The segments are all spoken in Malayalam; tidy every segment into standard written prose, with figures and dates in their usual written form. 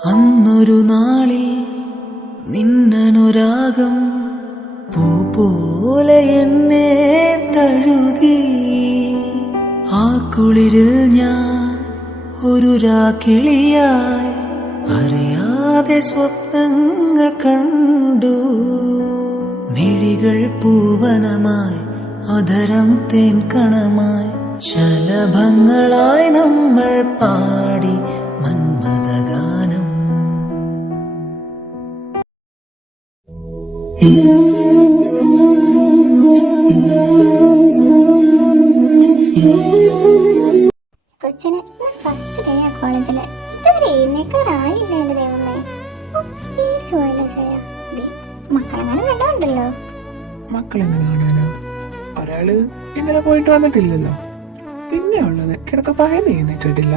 അന്നൊരു നാളിൽ നിന്നനുരാഗം പൂ പോലെ എന്നെ തഴുകി. ആ കുളിരിൽ ഞാൻ ഒരു രാക്കിളിയായി അറിയാതെ സ്വപ്നങ്ങൾ കണ്ടു. മിഴികൾ പൂവനമായി അധരം തേൻ കണമായി ശലഭങ്ങളായി നമ്മൾ പാടി മന്മഥഗാനം. കൊച്ചിന് ഫസ്റ്റ് ഡേ ആ കോളേജില് ഇതുവരെ എഴുന്നേക്കാറായില്ലേ എന്റെ ദൈവമേ. മക്കളെങ്ങനെ കണ്ടോണ്ടല്ലോ. മക്കളെങ്ങനെ കാണാനാ? ഒരാള് ഇന്നലെ പോയിട്ട് വന്നിട്ടില്ലല്ലോ. പിന്നെ ഉള്ളത് കിടക്കപ്പായെന്ന് എഴുന്നേറ്റിട്ടില്ല.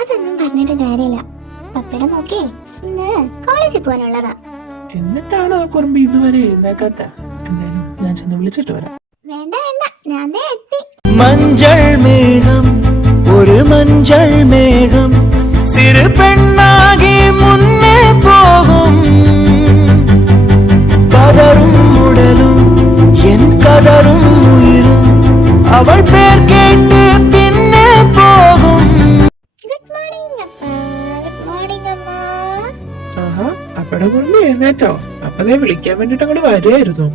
അതൊന്നും പറഞ്ഞിട്ട് കാര്യമില്ല. പപ്പയുടെ നോക്കേ ഇന്ന് കോളേജിൽ പോകാനുള്ളതാ. എന്നിട്ടാണോ ആ കുറുമ്പ് ഇതുവരെ എഴുന്നേക്കാത്ത? എന്തായാലും ഞാൻ ചെന്ന് വിളിച്ചിട്ട് വരാം. വേണ്ട വേണ്ട, ഞാൻ എത്തി. മഞ്ചൾ മേഘം, ഒരു മഞ്ചൾ മേഘം സിறு പെണ്ണാകി മുന്നേ പോകും. കതറും ഉടലും എൻ കതറും ഉയിരും അവൾ പേർ കേട്ട് പിന്നെ പോകും. ഗുഡ് മോർണിംഗ് അപ്പ. ഗുഡ് മോർണിംഗ് അമ്മ. ആഹാ, അപ്പടെ കുറുമ്പ് എഴുന്നേറ്റോ? അപ്പതേ വിളിക്കാൻ വേണ്ടിട്ട് അങ്ങോട്ട് വരികയായിരുന്നു.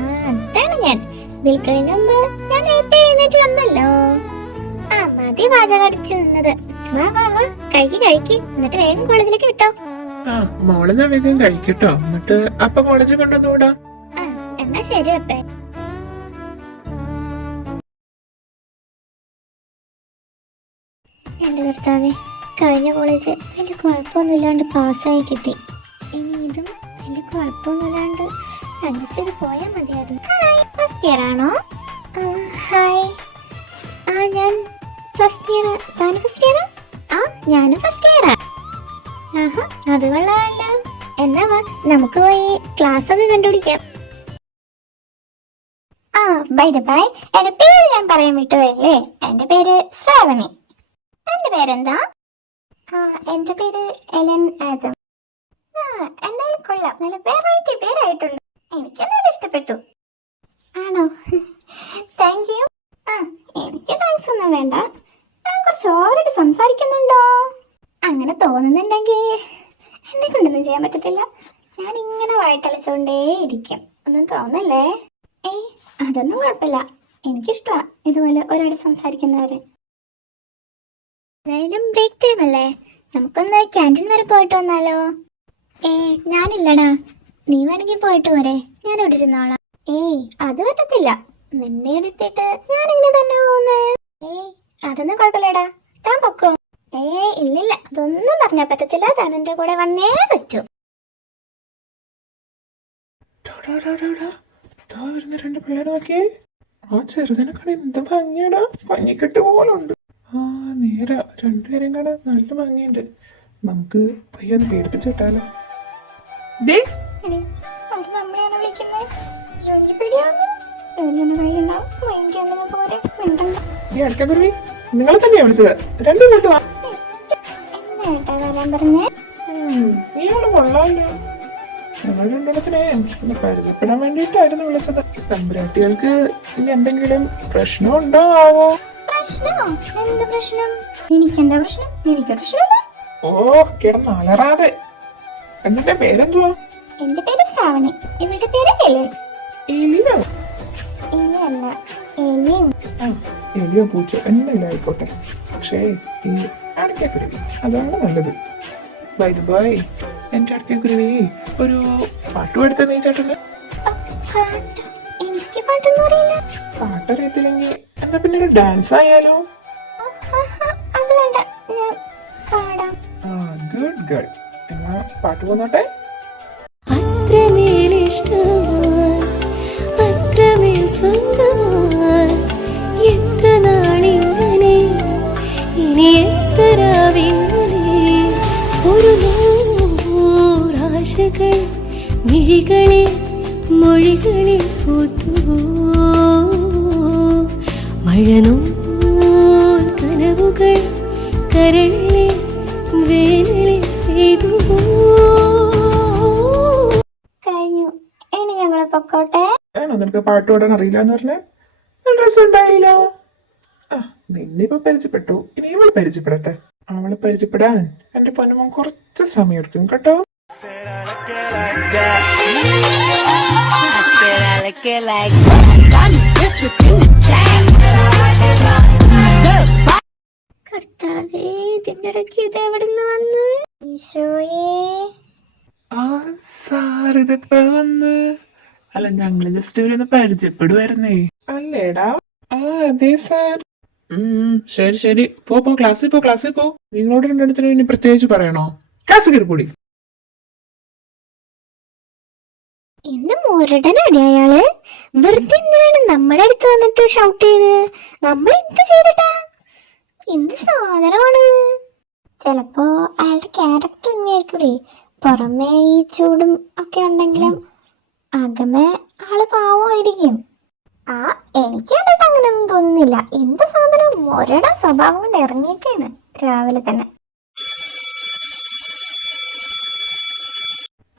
അതാണ് ഞാൻ വിളിക്കുന്നതിന് മുമ്പ് ഞാൻ നേരത്തെ എഴുന്നേറ്റ് വന്നല്ലോ. ആ മതി വാചകം അടിച്ചു നിന്നത്. വാ വാ വാ, കഴിക്ക് എന്നിട്ട് വേഗം കോളേജിലേക്ക് വിട്ടോ. ആ, മോളെന്നാ വേഗം കഴിക്കട്ടോ, എന്നിട്ട് അപ്പ കോളേജിൽ കൊണ്ടുവന്നൂടാ. ആ എന്നാ ശരി അപ്പേ. എന്റെ കർത്താവേ, കഴിഞ്ഞ കോളേജ് വലിയ കുഴപ്പമൊന്നുമില്ലാണ്ട് പാസ്സായി കിട്ടി. ഇനി ഇതും വലിയ കുഴപ്പമൊന്നുമില്ലാണ്ട് അഡ്ജസ്റ്റ് ചെയ്ത് പോയാൽ മതിയായിരുന്നു. ഹായ്, ഫസ്റ്റ് ഇയർ ആണോ? ഹായ്, ആ ഞാൻ ഫസ്റ്റ് ഇയർ. താൻ ഫസ്റ്റ് ഇയർ? ആ ഞാനും ഫസ്റ്റ് ഇയറാ. ആഹാ, അത് കൊള്ളാമല്ലോ. എന്നാ വാ നമുക്ക് പോയി ക്ലാസ് ഒക്കെ കണ്ടുപിടിക്കാം. ആ ബൈ ദ ബൈ, എന്റെ പേര് ഞാൻ പറയാൻ വിട്ടുപോയല്ലേ. എന്റെ പേര് ശ്രാവണി. എന്റെ പേരെന്താ? ആ എന്റെ പേര് എലൻ ആദം. ആ എന്തായാലും കൊള്ളാം, നല്ല വെറൈറ്റി പേരായിട്ടുണ്ട്. എനിക്കെന്തായാലും ഇഷ്ടപ്പെട്ടു. ആണോ? Thank you. ആ എനിക്ക് താങ്ക്സ് ഒന്നും വേണ്ട. ഞാൻ കുറച്ച് ഓവറായിട്ട് സംസാരിക്കുന്നുണ്ടോ? അങ്ങനെ തോന്നുന്നുണ്ടെങ്കിൽ എന്നെ കൊണ്ടൊന്നും ചെയ്യാൻ പറ്റത്തില്ല. ഞാൻ ഇങ്ങനെ വായിട്ടളിച്ചുകൊണ്ടേ ഇരിക്കും. ഒന്നും തോന്നല്ലേ? ഏയ് അതൊന്നും കുഴപ്പമില്ല, എനിക്കിഷ്ടമാണ് ഇതുപോലെ ഒരാട് സംസാരിക്കുന്നവര്. എന്തായാലും ബ്രേക്ക് ടൈം അല്ലേ, നമുക്കൊന്ന് ക്യാൻറ്റീൻ വരെ പോയിട്ട് വന്നാലോ? ഞാനില്ലടാ, നീ വേണമെങ്കിൽ പോയിട്ട് പോരെ, ഞാൻ ഇവിടെ ഇരുന്നോളാം. അത് പറ്റത്തില്ല, നിന്നെ എടുത്തിട്ട് ഞാനിങ്ങനെ തന്നെ പോകുന്നേ. അതൊന്നും കുഴപ്പമില്ലടാ, താൻ പൊക്കോ. ഇല്ലില്ല, അതൊന്നും പറഞ്ഞാൽ പറ്റത്തില്ല, താൻ എന്റെ കൂടെ വന്നേ പറ്റൂ. രണ്ട് പിള്ളേർ നോക്കിയേ, ആ ചെറുതിനെ കാണാൻ എന്ത് ഭംഗിയടാ, ഭംഗിക്കെട്ട് പോലുണ്ട്. ആ നേരാ, രണ്ടുപേരും കാണാൻ നല്ല ഭംഗിയുണ്ട്. നമുക്ക് പയ്യൊന്ന് പേടിപ്പിച്ചിട്ടാലോ? നമ്മളെയാണ് വിളിക്കുന്നത്. നിങ്ങളെ തന്നെയാ വിളിച്ചത്. രണ്ടു കൂട്ടുവാ വരാൻ പറഞ്ഞേ. നീയാണ് കൊള്ളാമല്ലോ. ഞങ്ങൾ രണ്ടെണ്ണത്തിനെ ഒന്ന് പരിചയപ്പെടാൻ വേണ്ടിയിട്ടായിരുന്നു വിളിച്ചത്. തമ്പുരാട്ടികൾക്ക് ഇനി എന്തെങ്കിലും പ്രശ്നമുണ്ടോ ആവോ? പ്രശ്നമോ? എന്ത് പ്രശ്നം? എനിക്കെന്താ പ്രശ്നം? എനിക്ക് പ്രശ്നമില്ല. ഓ കിടന്ന് അലറാതെ. എന്നിട്ട് പേരെന്തുവാ? എന്റെ പേര് ശ്രാവണി. ഇവളുടെ പേര് എലിൻ. എലിയോ? എലിയല്ല, എലിൻ. എലിയോ പൂച്ച എന്തെങ്കിലും ആയിക്കോട്ടെ, പക്ഷേ ഈ അടയ്ക്കക്കുരുവി അതാണ് നല്ലത്. ബൈ ദ ബൈ, എന്റെ അടയ്ക്കക്കുരുവി ഒരു പാട്ട് പാടുത്ത നീ ചേട്ടന്? എനിക്ക് പാട്ടൊന്നും അറിയില്ല. പാട്ടറിയത്തില്ലെങ്കിൽ എന്താ പിന്നെ ഒരു ഡാൻസ് ആയാലോ? അത് വേണ്ട, ഞാൻ പാടാം. ഗുഡ് ഗേൾ, എന്നാ പാട്ട് പോന്നോട്ടെ. അത്രമേൽ ഇഷ്ടമായി, അത്രമേൽ സ്വന്തമായി, എത്ര നാളിങ്ങനെ, ഇനി എത്ര രാവിങ്ങനെ, ഒരു നൂറാശകൾ മിഴികളിൽ മൊഴികളിൽ പൂത്തുവോ, മഴനൂൽ കനവുകൾ കരളിലെ വേനലിൽ പെയ്തുവോ കഴിഞ്ഞു. ഇനി ഞങ്ങൾ പൊക്കോട്ടെ. ആണോ നിനക്ക് പാട്ട് പാടാൻ അറിയില്ല എന്ന് പറഞ്ഞ ഡ്രസ് ഉണ്ടായില്ലോ. ആ നിന്നിപ്പോ പരിചയപ്പെട്ടു, ഇനി ഇവള് പരിചയപ്പെടട്ടെ. അവളെ പരിചയപ്പെടാൻ എന്റെ പൊന്നുമോൻ കുറച്ച് സമയം എടുക്കും കേട്ടോ. കർത്താവേ, ഇതിന്റെ ഇടയ്ക്ക് ഇത് എവിടുന്ന് വന്ന്? ഈശോയേ, ആ സാർ ഇതിപ്പോ വന്ന്. അല്ല ഞങ്ങള് ജസ്റ്റ് ഇവരൊന്ന് പരിചയപ്പെടുവായിരുന്നേ. അല്ലേടാ? ആ അതെ സാർ. ശരി ശരി, പോ ക്ലാസ്സിൽ പോ. നിങ്ങളോട് രണ്ടിടത്തിന് ഇനി പ്രത്യേകിച്ച് പറയണോ? ക്ലാസ് കയറിപ്പൊടി. ഇന്ന് മുരടനാടി അയാള്. വെറുതെ എന്തിനാണ് നമ്മുടെ അടുത്ത് വന്നിട്ട് ഷൗട്ട് ചെയ്ത്? നമ്മൾ എന്ത് ചെയ്തിട്ടാ? എന്ത് സാധനമാണ്? ചിലപ്പോ അയാളുടെ ക്യാരക്ടർ ഇങ്ങനെയായിരിക്കൂടെ. പുറമേ ഈ ചൂടും ഒക്കെ ഉണ്ടെങ്കിലും അകമേ ആള് പാവമായിരിക്കും. ആ എനിക്ക് കണ്ടിട്ട് അങ്ങനെയൊന്നും തോന്നുന്നില്ല. എന്ത് സാധനം മുരട സ്വഭാവം കൊണ്ട് ഇറങ്ങിയൊക്കെയാണ് രാവിലെ തന്നെ.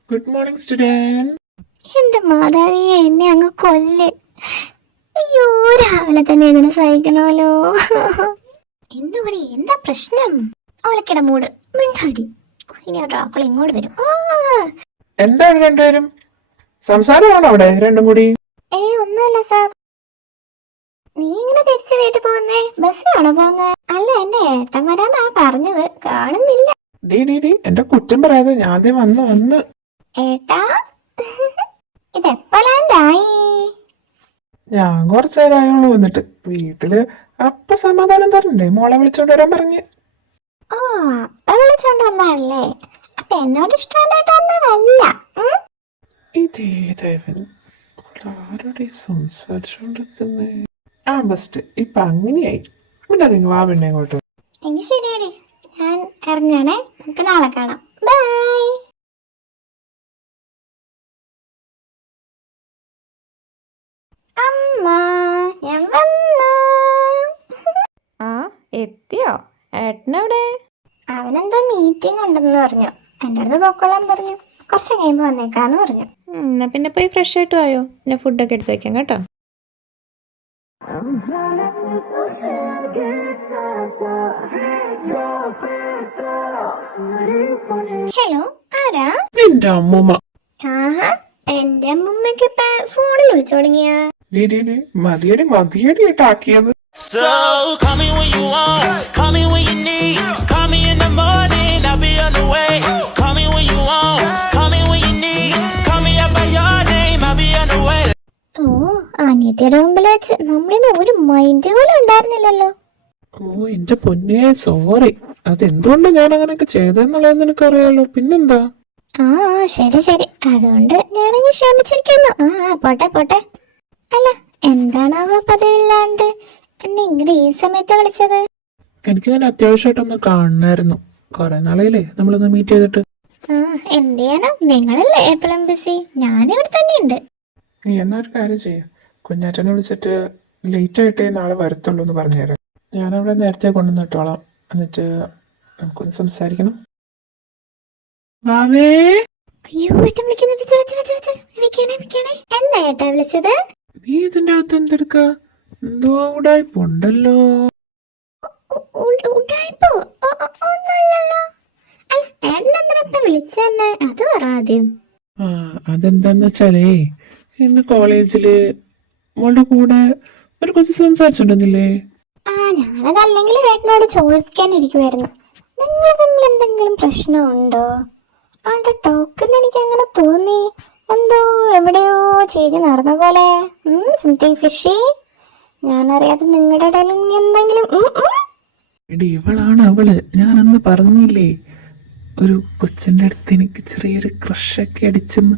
Good morning student. എന്റെ മാതാവിയെ, എന്നെ അങ്ങ് കൊല്ല്. അയ്യോ, രാവിലെ തന്നെ ഇതിനെ സഹിക്കണമല്ലോ. എന്തുപടി, എന്താ പ്രശ്നം? അവളക്കിട മൂട് മിണ്ടാതി. അവൾ ഇങ്ങോട്ട് വരും. എന്താണ് രണ്ടുപേരും സംസാരമാണോ അവിടെ രണ്ടും കൂടി? ഒന്നുമല്ല സാർ. നീ ഇങ്ങനെ തിരിച്ചു വീട്ടിൽ പോകുന്നേ? ബസ്സിലാണോ പോകുന്നേ? അല്ല, എന്റെ ഏട്ടൻ വരാന്നാ പറഞ്ഞത്. കാണുന്നില്ല. ഡി എന്റെ കുറ്റം പറയാതെ ഞാൻ ആദ്യം വന്ന്. ഏട്ടാ, ഇതെപ്പോഴായി? ഞാൻ കുറച്ചേരായോളൂ വന്നിട്ട്. വീട്ടില് അപ്പ സമാധാനം തരണ്ടേ, മോളെ വിളിച്ചോണ്ട് വരാൻ പറഞ്ഞ്. ഓ, അപ്പ വിളിച്ചോണ്ട് വന്നാണല്ലേ? അപ്പൊ എന്നോട് ഇഷ്ടമായിട്ട് വന്നതല്ല. ഇതേതവൻ ആരോടെ സംസാരിച്ചോണ്ടിരിക്കുന്നേ? ആ ബെസ്റ്റ്, ഇപ്പൊ അങ്ങനെയായി. പിന്നെ അതിങ്ങ് വാ പിന്നെ ഇങ്ങോട്ട്. എങ്കിൽ ശരിയടി, ഞാൻ ഇറങ്ങണേ. നമുക്ക് നാളെ കാണാം. ബൈ. അമ്മ, ഞാൻ വന്നു. ആ എത്തിയോ? ഏട്ടനെവിടെ? അവനെന്തോ മീറ്റിംഗ് ഉണ്ടെന്ന് പറഞ്ഞു. എൻ്റെ അടുത്ത് പൊക്കോളാൻ പറഞ്ഞു. കുറച്ച് കഴിയുമ്പോൾ വന്നേക്കാന്ന് പറഞ്ഞു. എന്നാ പിന്നെ പോയി ഫ്രഷ് ആയിട്ട് വായോ. ഞാൻ ഫുഡൊക്കെ എടുത്ത് വെക്കാം കേട്ടോ. ഹലോ, ആരാ? എന്റെ അമ്മൂമ്മ. ആഹാ, എന്റെ അമ്മൂമ്മക്ക് ഇപ്പൊ ഫോണിൽ വിളിച്ചു തുടങ്ങിയാ? മതിയടി ടാക്കിയത്. So call me when you want, call me when you need, call me in the morning, I'll be on the way. Call me when you want, call me when you need, call me up by your name, I'll be on the way. ഓ, അനിയത്തിയുടെ മുമ്പിൽ വെച്ച് നമ്മളിന്ന് ഒരു മൈൻഡ് പോലും ഉണ്ടായിരുന്നില്ലല്ലോ. ഓ എന്റെ പൊന്നേ, സോറി. അതെന്തുകൊണ്ട് ഞാൻ അങ്ങനെയൊക്കെ ചെയ്തെന്നുള്ളത് നിനക്കറിയാലോ. പിന്നെന്താ? ആ ശരി ശരി, അതുകൊണ്ട് ഞാനങ്ങ് ക്ഷമിച്ചിരിക്കുന്നു. പോട്ടെ. അല്ല, എന്താണാവോ പതിവില്ലാണ്ട് എന്നെ ഇങ്ങടെ ഈ സമയത്ത് വിളിച്ചത്? എനിക്ക് ഞാൻ അത്യാവശ്യമായിട്ടൊന്ന് കാണണമായിരുന്നു. കുറെ നാളെയല്ലേ നമ്മളൊന്ന് മീറ്റ് ചെയ്തിട്ട്. എന്ത് ചെയ്യാനാ, നിങ്ങളല്ലേ എപ്പോഴും ബിസി. ഞാനിവിടെ തന്നെ ഉണ്ട്. നീ എന്നാ ഒരു കാര്യം ചെയ്യാം, കുഞ്ഞാറ്റനെ വിളിച്ചിട്ട് ലേറ്റ് ആയിട്ടേ നാളെ വരത്തുള്ളൂ എന്ന് പറഞ്ഞുതരാം. ഞാനവിടെ നേരത്തെ കൊണ്ടുവന്നിട്ടോളാം. എന്നിട്ട് നമുക്കൊന്ന് സംസാരിക്കണം. വാവേ. അയ്യോ, ഏട്ടൻ വിളിക്കുന്നു. വെക്കണേ. എന്താ ഏട്ടാ വിളിച്ചത്? നീ ഇതിന്റെ അകത്ത് എന്തെടുക്ക? എന്തോ ഉടായിപ്പുണ്ടല്ലോ. ഉടായിപ്പോ? ഒന്നുമില്ലല്ലോ. അല്ല, ഏട്ടൻ എന്തിനാ വിളിച്ചെന്നെ? അത് പറ ആദ്യം. അതെന്താന്ന് വെച്ചാലേ, ഇന്ന് കോളേജില് മോളുടെ കൂടെ ഒരു കൊച്ചു സംസാരിച്ചിട്ടുണ്ടെന്നില്ലേ? ഞാനതല്ലെങ്കിൽ ഏട്ടനോട് ചോദിക്കാനിരിക്കുമായിരുന്നു. നിങ്ങൾ തമ്മിൽ എന്തെങ്കിലും പ്രശ്നമുണ്ടോ? ആളുടെ ടോക്കെന്ന് എനിക്ക് അങ്ങനെ തോന്നി. എന്തോ എവിടെയോ ചെയ്ത് നടന്ന പോലെ. Something fishy. ഞാനറിയാതെ നിങ്ങളുടെ ഇടയിൽ എന്തെങ്കിലും. എടി, ഇവളാണ് അവള്. ഞാൻ അന്ന് പറഞ്ഞില്ലേ, ഒരു കൊച്ചിന്റെ അടുത്ത് എനിക്ക് ചെറിയൊരു ക്രഷൊക്കെ അടിച്ചെന്ന്.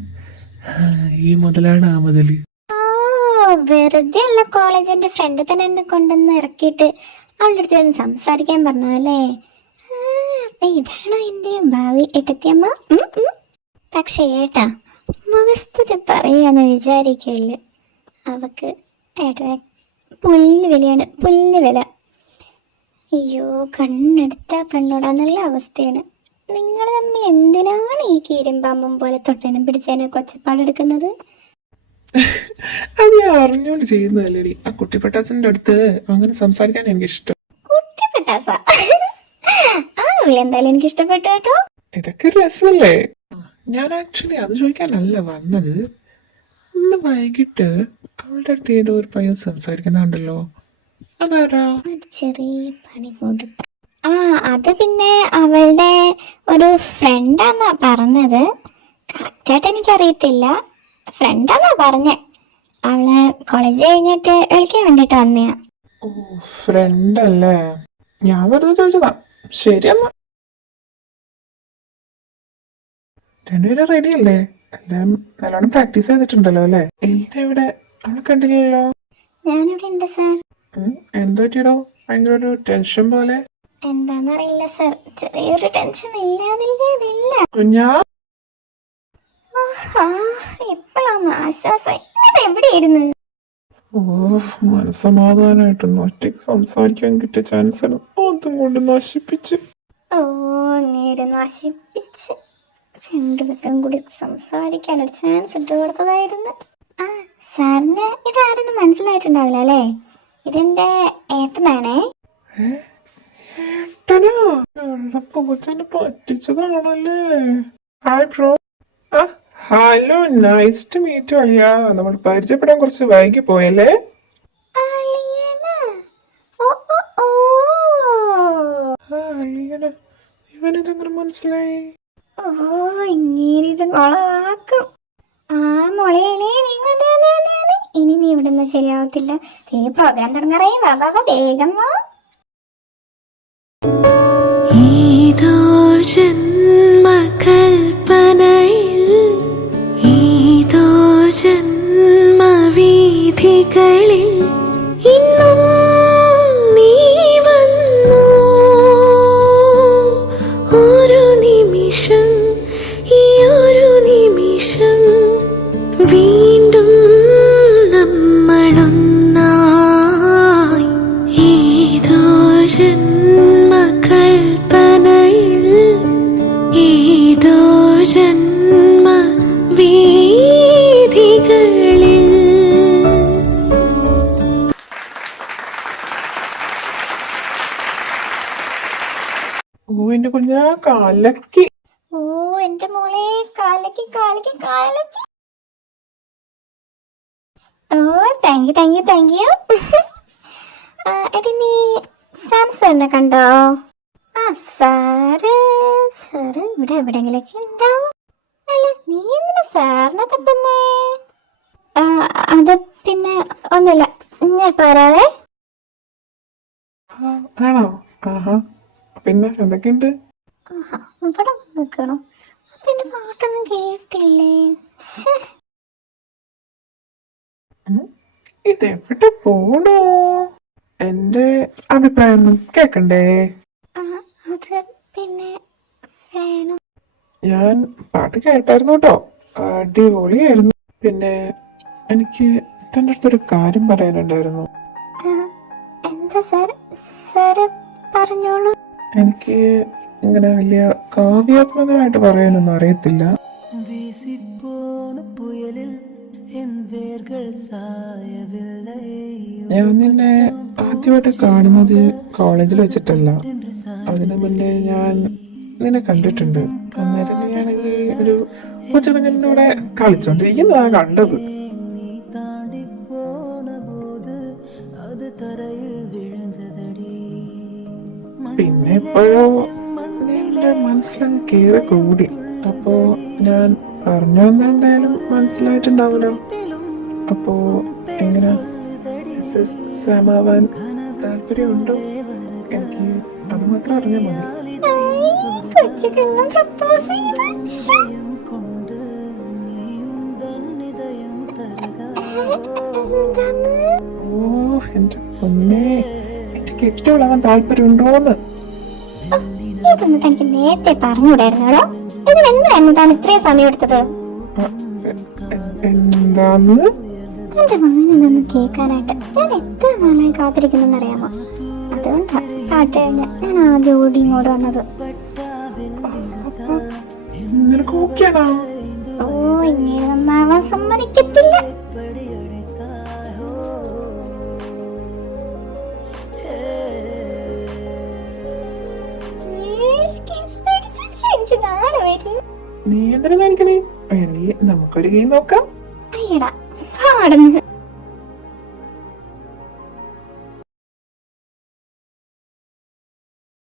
ഈ മുതലാണ് ആ മുതല്. വെറുതെ അല്ല, കോളേജിന്റെ ഫ്രണ്ട് തന്നെ എന്നെ കൊണ്ടുവന്ന് ഇറക്കിയിട്ട് അവളുടെ അടുത്ത് ഒന്ന് സംസാരിക്കാൻ പറഞ്ഞതല്ലേ? അപ്പൊ ഇതാണോ എന്റെ ഭാവി ഏട്ടത്തിയമ്മ? പക്ഷേ ഏട്ടാ, മുഖസ്തുതി പറയാന്ന് വിചാരിക്കില്ല. അവക്ക് ഏട്ടനെ പുല്ല് വിലയാണ്, പുല്ല് വില. അയ്യോ, കണ്ണെടുത്താ കണ്ണോടാന്നുള്ള അവസ്ഥയാണ്. നിങ്ങൾ തമ്മിൽ എന്തിനാണ് ഈ കീരിമ്പാമ്പും പോലെ തൊട്ടനും പിടിച്ചതിനെ കൊച്ചപ്പാടെടുക്കുന്നത്? അത് ഞാൻ അറിഞ്ഞോണ്ട് ചെയ്യുന്നതല്ലേടി. ആ കുട്ടിപ്പട്ടാസിന്റെ അടുത്ത് അങ്ങനെ സംസാരിക്കാൻ എനിക്കിഷ്ടം. കുട്ടിപ്പെട്ടാസ ആ വിളി എന്തായാലും എനിക്ക് ഇഷ്ടപ്പെട്ടു കേട്ടോ. ഇതൊക്കെ രസമല്ലേ? ഞാൻ ആക്ച്വലി അത് ചോദിക്കാനല്ല വന്നത്. ഇന്ന് വൈകിട്ട് അവളുടെ അടുത്ത് ഏതോ ഒരു പയ്യൻ സംസാരിക്കുന്നുണ്ടല്ലോ, അതാരാ? ഒരു ചെറിയ പണി കൊടുത്തു. ആ അത് പിന്നെ അവളുടെ ഒരു ഫ്രണ്ടാന്നാ പറഞ്ഞത്. കറക്റ്റായിട്ട് എനിക്കറിയത്തില്ല. ഫ്രണ്ടാന്നാ പറഞ്ഞേ. അവള് കോളേജ് കഴിഞ്ഞിട്ട് വിളിക്കാൻ വേണ്ടിട്ട് വന്നയാ. ഓ, ഫ്രണ്ട് അല്ലേ? ഞാൻ വെറുതെ ചോദിച്ചതാ. ശരി എന്നാ, രണ്ടുപേരും റെഡി അല്ലേ? എല്ലാം നല്ലോണം പ്രാക്ടീസ് ചെയ്തിട്ടുണ്ടല്ലോ അല്ലേ? എവിടെ അവളെ കണ്ടില്ലല്ലോ. ഞാനിവിടെ ഉണ്ട് സാർ. എന്ത് പറ്റിയടോ? ഭയങ്കര ഒരു ടെൻഷൻ പോലെ. എന്താന്നറിയില്ല സാർ, ചെറിയൊരു ടെൻഷൻ ഇല്ലാതില്ല. കുഞ്ഞാ, ഇപ്പോഴൊന്ന് ആശ്വാസമായി. എവിടെയായിരുന്നു? ഓ, മനസ്സമാധാനമായിട്ടൊന്ന് ഒറ്റയ്ക്ക് സംസാരിക്കാൻ കിട്ടിയ ചാൻസ് അതും കൊണ്ട് നശിപ്പിച്ച്. ഓ നേരെ നശിപ്പിച്ച്. രണ്ടുപേർക്കും കൂടി സംസാരിക്കാൻ ഒരു ചാൻസ് ഇട്ട് കൊടുത്തതായിരുന്നു. ആ സാറിന് ഇതാരെന്ന് മനസ്സിലായിട്ടുണ്ടാവില്ല അല്ലേ? ഇതെന്റെ ഏട്ടനാണേ. ഏട്ടനാ? പൂച്ചനെ പറ്റിച്ചതാണല്ലേ? Hi bro. Hello, nice to meet you Aliya. നമ്മൾ പരിചയപ്പെടാൻ കുറച്ച് വൈകി പോയല്ലേ? ഇവനിതെങ്ങനെ മനസ്സിലായി? ഓ ഇങ്ങനെ ഇത് കൊളവാക്കും. ആ മോളെയല്ലേ ഇനി നീ ഇവിടെ നിന്ന് ശരിയാവത്തില്ല. നീ പ്രോഗ്രാം തുടങ്ങറേ. വാ വേഗം വാ. ഏതോ ജന്മകൽപ്പനയിൽ ഏതോ ജന്മവീഥികളിൽ ഇന്നും നീ വന്നു. ഒരു നിമിഷം, ഈ ഒരു നിമിഷം വീണ്ടും നമ്മളൊന്നായി. ഏതോ ജന്മകൽപ്പനയിൽ ഏതോ ജന്മവീഥികളിൽ. ഓ, എന്റെ കുഞ്ഞാ കലക്കി. ഓ എന്റെ മോളെ കാലക്കി. ഓ താങ്ക് യു. എടി നീ സാംസറിനെ കണ്ടോ? ആ സാറ് ഇവിടെ എവിടെങ്കിലൊക്കെ ഉണ്ടാവും. അല്ല നീ എന്തിനാ സാറിനെ തപ്പുന്നേ? അത് പിന്നെ ഒന്നുമില്ല, ഞാൻ പറയാവേ. ആണോ? ആഹാ, പിന്നെ എന്തൊക്കെയുണ്ട്? ഇവിടെ നിൽക്കണോ? പിന്നെ പാട്ടൊന്നും കേട്ടില്ലേ? ഇതെവിടെ പോണോ? എന്റെ അഭിപ്രായം കേക്കണ്ടേ? അത് പിന്നെ വേണം. ഞാൻ പാട്ട് കേട്ടായിരുന്നു കേട്ടോ, അടിപൊളിയായിരുന്നു. പിന്നെ എനിക്ക് തൻ്റെ അടുത്തൊരു കാര്യം പറയാനുണ്ടായിരുന്നു. എന്താ സാറ് പറഞ്ഞോളൂ. എനിക്ക് ഇങ്ങനെ വലിയ കാവ്യാത്മകമായിട്ട് പറയാനൊന്നും അറിയത്തില്ല. ഞാൻ നിന്നെ ആദ്യമായിട്ട് കാണുന്നത് കോളേജിൽ വെച്ചിട്ടല്ല, അതിനു മുന്നേ ഞാൻ നിന്നെ കണ്ടിട്ടുണ്ട്. അന്നേരം നീയാണെങ്കിൽ ഒരു കൊച്ചുകുഞ്ഞിൻ്റെ കൂടെ കളിച്ചോണ്ടിരിക്കുന്നതാണ് കണ്ടത്. പിന്നെ എപ്പോഴോ നിന്റെ മനസ്സിലങ്ങ് കേറി കൂടി. അപ്പോ ഞാൻ പറഞ്ഞു എന്തായാലും മനസ്സിലായിട്ടുണ്ടാവൂലോ. അപ്പോ എങ്ങനെ സമാവാൻ താല്പര്യമുണ്ടോ? എനിക്ക് അത് മാത്രം അറിഞ്ഞാൽ മതി. ഓ എന്റെ പൊന്നേ, എനിക്ക് കെട്ടുകളാവാൻ താല്പര്യമുണ്ടോന്ന്? ഇതൊന്നും തനിക്ക് നേരത്തെ പറഞ്ഞുകൂടായിരുന്നോടോ? ഇതിനെന്തായിരുന്നു താൻ ഇത്രയും സമയം എടുത്തത്? എന്താന്ന്? എന്റെ മകനൊന്ന് കേൾക്കാനായിട്ട് ഞാൻ എത്ര നാളായി കാത്തിരിക്കുന്നറിയാമോ? അതുകൊണ്ടാ പാട്ട് കഴിഞ്ഞ ഞാൻ ആദ്യം ഓടി ഇങ്ങോട്ട് വന്നത്. ഓക്കെയാണോ? ഓ ഇങ്ങനെ നന്നാവാൻ സമ്മതിക്കത്തില്ല. നീ എന്തിനാ കാണിക്കണേ? വേണമെങ്കിൽ നമുക്കൊരു ഗെയിം നോക്കാം. അയ്യടാ പാടുന്നു.